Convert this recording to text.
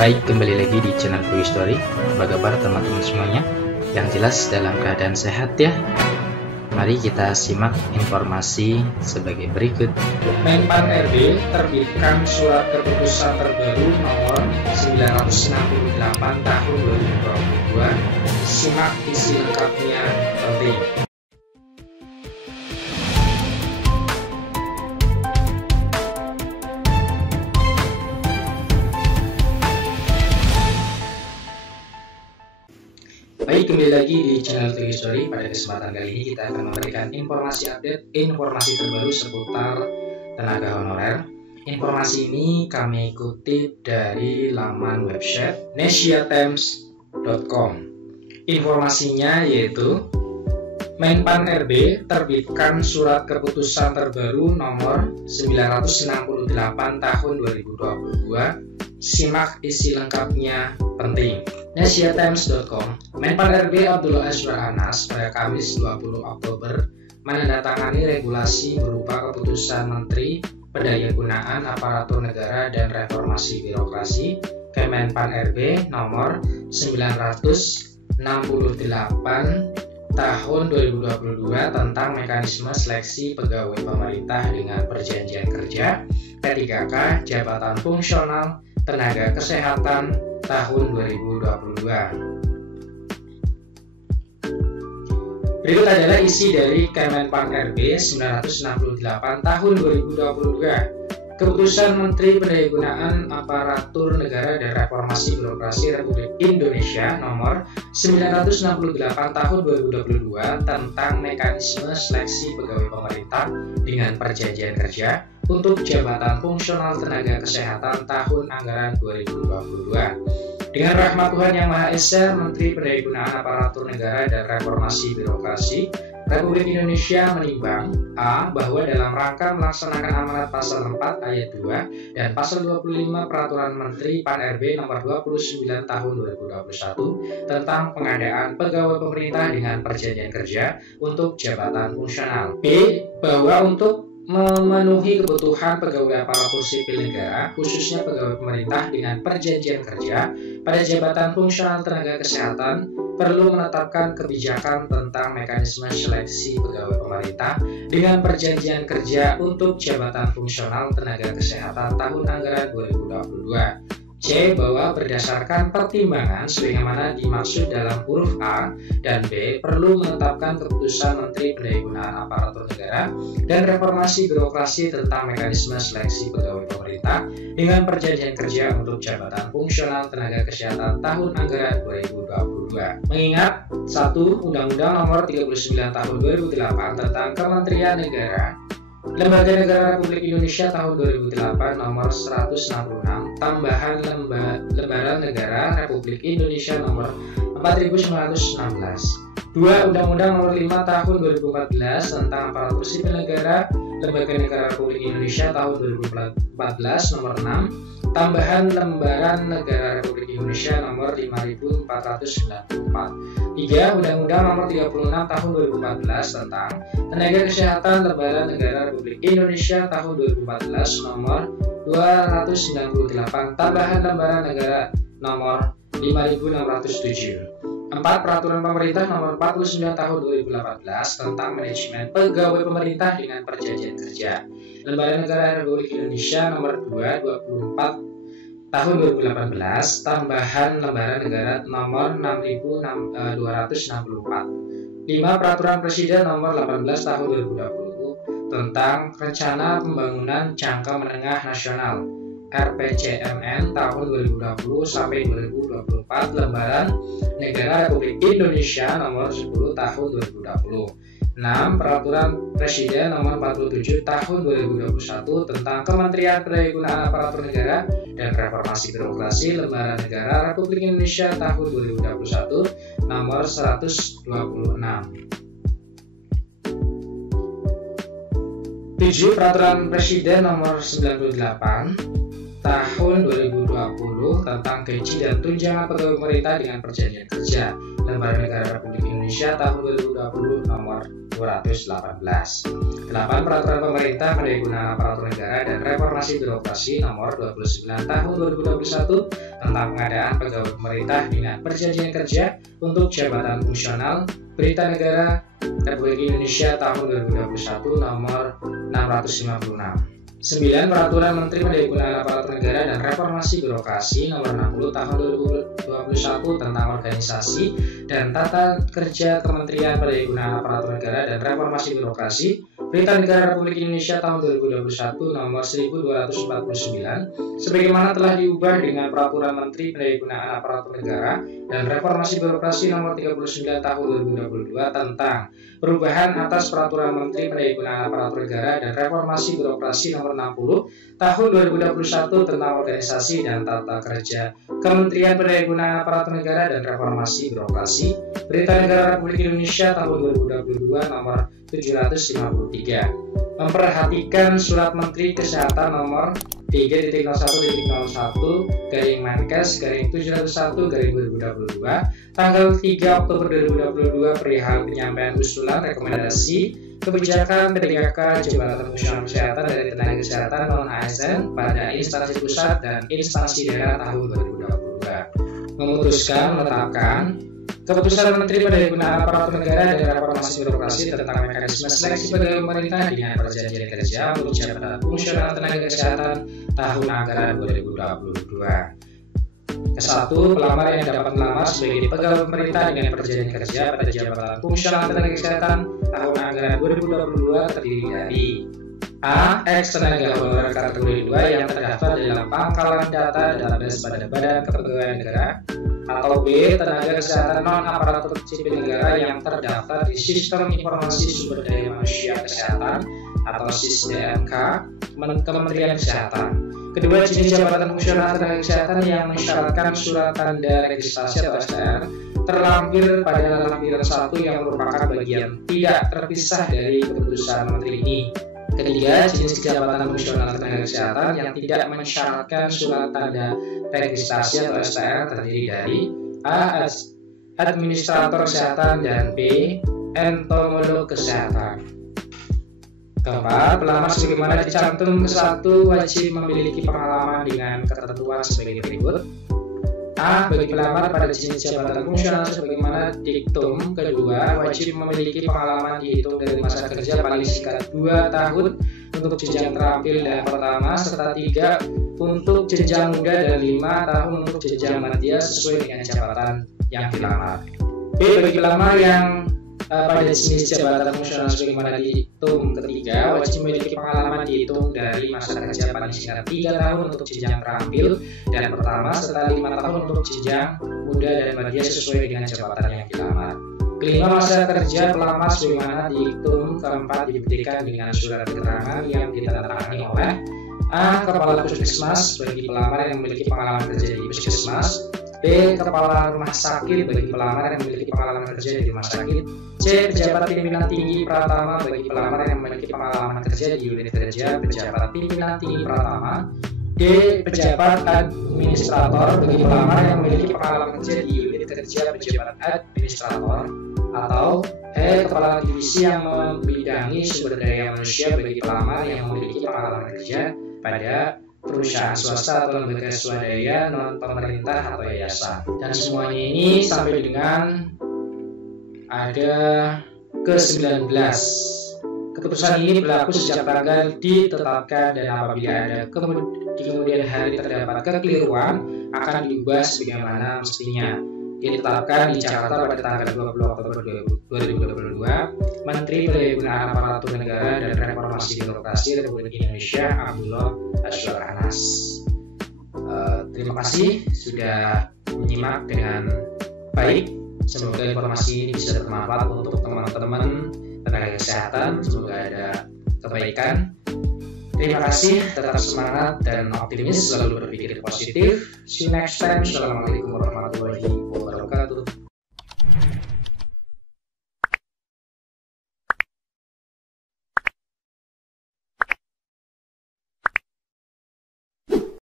Baik, kembali lagi di channel Quick Story. Apa kabar teman-teman semuanya? Yang jelas dalam keadaan sehat ya. Mari kita simak informasi sebagai berikut. Menpan RB terbitkan surat keputusan terbaru nomor 968 tahun 2022. Simak isi lengkapnya penting. Baik, kembali lagi di channel Quick Story. Pada kesempatan kali ini kita akan memberikan informasi terbaru seputar tenaga honorer. Informasi ini kami kutip dari laman website nesiatimes.com. Informasinya yaitu Menpan RB terbitkan surat keputusan terbaru nomor 968 tahun 2022. Simak isi lengkapnya penting. Nesiatimes.com. Menpan RB Abdullah Azwar Anas pada Kamis 20 Oktober menandatangani regulasi berupa keputusan Menteri Pendayagunaan Aparatur Negara dan Reformasi Birokrasi Kemenpan RB nomor 968 tahun 2022 tentang mekanisme seleksi pegawai pemerintah dengan perjanjian kerja P3K Jabatan Fungsional Tenaga Kesehatan tahun 2022. Berikut adalah isi dari Kemenpan RB 968 tahun 2022. Keputusan Menteri Pendayagunaan Aparatur Negara dan Reformasi Birokrasi Republik Indonesia nomor 968 tahun 2022 tentang mekanisme seleksi pegawai pemerintah dengan perjanjian kerja untuk jabatan fungsional tenaga kesehatan tahun anggaran 2022. Dengan rahmat Tuhan Yang Maha Esa, Menteri Pendayagunaan Aparatur Negara dan Reformasi Birokrasi Republik Indonesia menimbang A. Bahwa dalam rangka melaksanakan amanat pasal 4 ayat 2 dan pasal 25 Peraturan Menteri Pan RB nomor 29 tahun 2021 tentang pengadaan pegawai pemerintah dengan perjanjian kerja untuk jabatan fungsional. B. Bahwa untuk memenuhi kebutuhan pegawai aparatur sipil negara, khususnya pegawai pemerintah dengan perjanjian kerja pada jabatan fungsional tenaga kesehatan, perlu menetapkan kebijakan tentang mekanisme seleksi pegawai pemerintah dengan perjanjian kerja untuk jabatan fungsional tenaga kesehatan tahun anggaran 2022. C. Bahwa berdasarkan pertimbangan sebagaimana dimaksud dalam huruf A dan B, perlu menetapkan keputusan Menteri Pendayagunaan Aparatur Negara dan Reformasi Birokrasi tentang mekanisme seleksi pegawai pemerintah dengan perjanjian kerja untuk jabatan fungsional tenaga kesehatan tahun anggaran 2022. Mengingat 1. Undang-Undang Nomor 39 Tahun 2008 tentang Kementerian Negara Lembaga Negara Republik Indonesia tahun 2008 nomor 166 tambahan Lembaran Negara Republik Indonesia nomor 4916. 2. Undang-Undang nomor 5 tahun 2014 tentang Aparatur Sipil Negara Lembaga Negara Republik Indonesia tahun 2014 nomor 6 tambahan Lembaran Negara Republik Indonesia nomor 5494. 3. Undang-Undang nomor 36 tahun 2014 tentang Tenaga Kesehatan Lembaran Negara Republik Indonesia tahun 2014 nomor 298 tambahan Lembaran Negara nomor 5607. 4. Peraturan Pemerintah nomor 49 tahun 2018 tentang manajemen pegawai pemerintah dengan perjanjian kerja Lembaran Negara Republik Indonesia nomor 224 tahun 2018 tambahan Lembaran Negara nomor 6264. 5. Peraturan Presiden nomor 18 tahun 2020 tentang Rencana Pembangunan Jangka Menengah Nasional RPJMN tahun 2020 sampai 2024 Lembaran Negara Republik Indonesia nomor 10 tahun 2020. 6. Peraturan Presiden nomor 47 tahun 2021 tentang Kementerian Pendayagunaan Aparatur Negara dan Reformasi Birokrasi Lembaran Negara Republik Indonesia tahun 2021 nomor 126. 7. Peraturan Presiden nomor 98 tahun 2020 tentang gaji dan tunjangan pegawai pemerintah dengan perjanjian kerja Lembaga Negara Republik Indonesia tahun 2020 nomor 218. 8. Peraturan pemerintah Menteri Gunaan Aparatur Negara dan Reformasi Birokrasi nomor 29 tahun 2021 tentang pengadaan pegawai pemerintah dengan perjanjian kerja untuk jabatan fungsional Berita Negara Republik Indonesia tahun 2021 nomor 656. 9. Peraturan Menteri Pendaya Aparatur Negara dan Reformasi Birokrasi nomor 60 tahun 2021 tentang organisasi dan tata kerja Kementerian Pendaya Aparatur Negara dan Reformasi Birokrasi Berita Negara Republik Indonesia tahun 2021 nomor 1249 sebagaimana telah diubah dengan Peraturan Menteri Pendaya Aparatur Negara dan Reformasi Birokrasi nomor 39 tahun 2022 tentang perubahan atas Peraturan Menteri Pendaya Aparatur Negara dan Reformasi Birokrasi nomor 60 tahun 2021 tentang organisasi dan tata kerja Kementerian Pendaya Aparatur Negara dan Reformasi Birokrasi Berita Negara Republik Indonesia tahun 2022 nomor 753. Memperhatikan Surat Menteri Kesehatan nomor 3.01.01/Menkes/701/2022 tanggal 3 Oktober 2022 perihal penyampaian usulan rekomendasi kebijakan PDKK jabatan fungsional kesehatan dari tenaga kesehatan non-ASN pada instansi pusat dan instansi daerah tahun 2022. Memutuskan menetapkan Keputusan Menteri Pendaya Aparatur Negara dan Reformasi Birokrasi tentang mekanisme seleksi pegawai pemerintah dengan perjanjian kerja untuk jabatan fungsional tenaga kesehatan tahun anggaran 2022. Ke-1, pelamar yang dapat melamar sebagai pegawai pemerintah dengan perjanjian kerja pada jabatan fungsional tenaga kesehatan tahun anggaran 2022 terdiri dari A. Ex tenaga honorer kategori 2 yang terdaftar dalam pangkalan data database pada Badan Kepegawaian Negara, atau B. Tenaga kesehatan non-aparatur sipil negara yang terdaftar di Sistem Informasi Sumber Daya Manusia Kesehatan atau SISDMK Kementerian Kesehatan. Kedua, jenis jabatan fungsional tenaga kesehatan yang mensyaratkan surat tanda registrasi atau STR terlampir pada lampiran 1 yang merupakan bagian tidak terpisah dari keputusan Menteri ini. Ketiga, jenis jabatan fungsional tenaga kesehatan yang tidak mensyaratkan surat tanda registrasi atau STR terdiri dari A. Administrator kesehatan dan B. Entomolog kesehatan. Keempat, pelamar sebagaimana dicantum ke-1 wajib memiliki pengalaman dengan ketentuan sebagai berikut. A. Bagi pelamar pada jenis jabatan fungsional sebagaimana diktum. Kedua, wajib memiliki pengalaman dihitung dari masa kerja paling singkat 2 tahun untuk jenjang terampil dan pertama, serta 3 untuk jenjang muda dan 5 tahun untuk jenjang madya sesuai dengan jabatan yang dilamar. B. Bagi pelamar yang pada jenis jabatan fungsional sebagaimana dihitung ketiga, wajib memiliki pengalaman dihitung dari masa kerja paling singkat 3 tahun untuk jenjang terampil dan pertama, serta 5 tahun untuk jenjang muda dan madya sesuai dengan jabatan yang dilamar. Kelima, masa kerja pelamar sebagaimana dihitung. Keempat, dibuktikan dengan surat keterangan yang ditandatangani oleh A. Kepala Puskesmas bagi pelamar yang memiliki pengalaman kerja di Puskesmas, B. Kepala Rumah Sakit bagi pelamar yang memiliki pengalaman kerja di rumah sakit, C. Pejabat pimpinan tinggi Pratama bagi pelamar yang memiliki pengalaman kerja di unit kerja pejabat pimpinan tinggi Pratama, D. Pejabat administrator bagi pelamar yang memiliki pengalaman kerja di unit kerja pejabat administrator, atau E. Kepala divisi yang membidangi sumber daya manusia bagi pelamar yang memiliki pengalaman kerja pada perusahaan swasta atau lembaga swadaya non pemerintah atau yayasan. Dan semuanya ini sampai dengan ada ke-19. Keputusan ini berlaku sejak tanggal ditetapkan dan apabila ada di kemudian hari terdapat kekeliruan akan diubah sebagaimana mestinya. Ditetapkan di Jakarta pada tanggal 20 Oktober 2022, Menteri Pendaya Aparatur Negara dan Reformasi Birokrasi Republik Indonesia Abdullah Azwar Anas. Terima kasih sudah menyimak dengan baik. Semoga informasi ini bisa bermanfaat untuk teman-teman tenaga kesehatan. Semoga ada kebaikan. Terima kasih, tetap semangat dan optimis, selalu berpikir positif. See you next time. Assalamualaikum warahmatullahi wabarakatuh.